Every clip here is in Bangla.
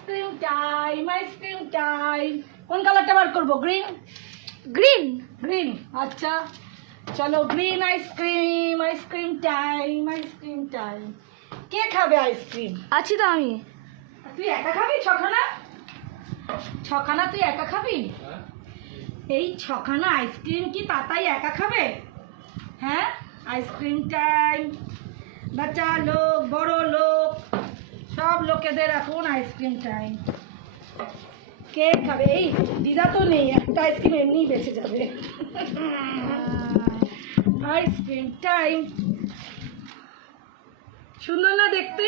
Ice cream time, ice cream time. কোন কালারটা বার করবো? গ্রিন। গ্রিন গ্রিন, আচ্ছা চলো green ice cream, ice cream time, ice cream time. কে খাবে আইসক্রিম? আছি তো আমি। তুই একা খাবি ছখানা? ছখানা তুই একা খাবি? এই ছখানা আইসক্রিম কি তাতাই একা খাবে? হ্যাঁ, আইসক্রিম টাইম। বাচ্চা লোক, বড় লোক, সব লোকেদের এখন আইসক্রিম টাইম। কে খাবে? এই দিদা তো নেই, একটা আইসক্রিম এমনিই বেঁচে যাবে। Ice cream time. সুন্দর না দেখতে?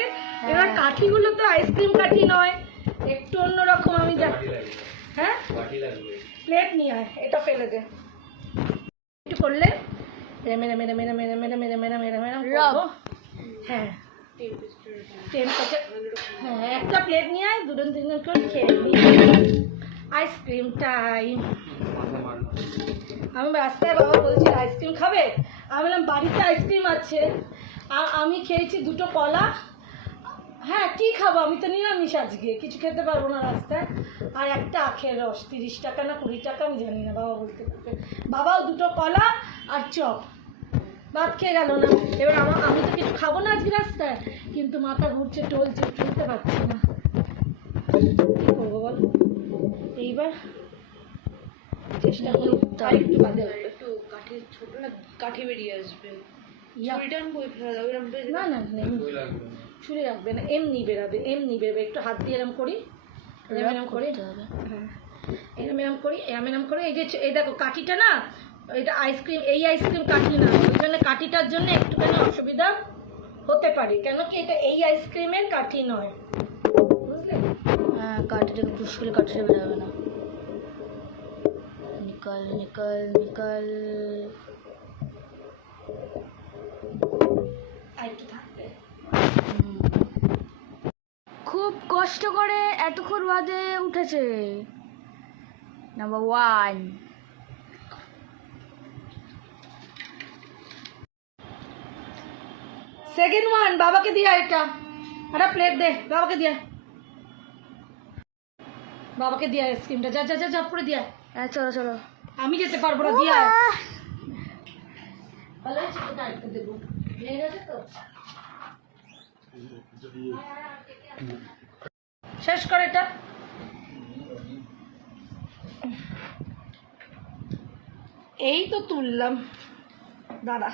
এবার কাঠিগুলো তো আইসক্রিম কাঠি নয়, একটু অন্যরকম। আমি যা, হ্যাঁ প্লেট নিয়ে আয়, এটা ফেলে দে। একটু করলে মেরা মেরা মেরা মেরা মেরা মেরা মেরা মেরা মেরা করবো। হ্যাঁ, হ্যাঁ একটা প্লেট নিয়ে আয়, দুজন তিনজন করে খেয়ে নিই। Ice cream time. আমি রাস্তায় বাবা বলছি আইসক্রিম খাবে, আমি বললাম বাড়িতে আইসক্রিম আছে। আমি খেয়েছি দুটো কলা। হ্যাঁ কি খাবো, আমি তো নিরামিষ, আজকে কিছু খেতে পারবো না রাস্তায়। আর একটা আখের রস 30 টাকা না 20 টাকা, আমি জানি না, বাবা বলতে পারবে। বাবাও দুটো কলা আর চপ, ভাত খেয়ে গেল না। এবার আমি তো কিছু খাবো না আজকে রাস্তায়, কিন্তু মাথা ঘুরছে, টলছে, চলতে পারছি না, কী করবো বল। এইবার চেষ্টা করি তাই একটু বাদে হবে। একটু কাঠি ছোট না, কাঠি বেরিয়ে আসবে। ইয়া। রিটার্ন বই ফেলা যাবে না না না, ছুরি রাখবে না, এমনি বেরাবে, এমনি বেরোবে। একটু হাত দিয়ে এরম করি, এরম করি, হ্যাঁ এরম করি, এরম করে। এই যে এই দেখো কাঠিটা না, এটা আইসক্রিম, এই আইসক্রিম কাঠি না, ওই জন্য কাঠিটার জন্য একটুখানি অসুবিধা হতে পারে। কেন কি এটা এই আইসক্রিমের কাঠি নয়, বুঝলে? হ্যাঁ, কাঠিটাকে পুশ করলে কাঠিটা বেরোবে না। নিকল নিকল নিকল। আর একটু থাকবে। খুব কষ্ট করে এতক্ষণ বাদে উঠেছে। নাম্বার 1। সেকেন্ড ওয়ান, বাবাকে দিয়া এটা একটা প্লেট দে, বাবাকে দিয়া, বাবাকে দিয়া আইসক্রিমটা। যা যা যা যা পরে দিয়া। হ্যাঁ চলো চলো। আমি যেতে পারবো না, দিয়া। ভালো হয়েছে, এটা একটু দেবো, লেগে গেছে তো। শেষ কর এটা। এই তো তুললাম, দাঁড়া।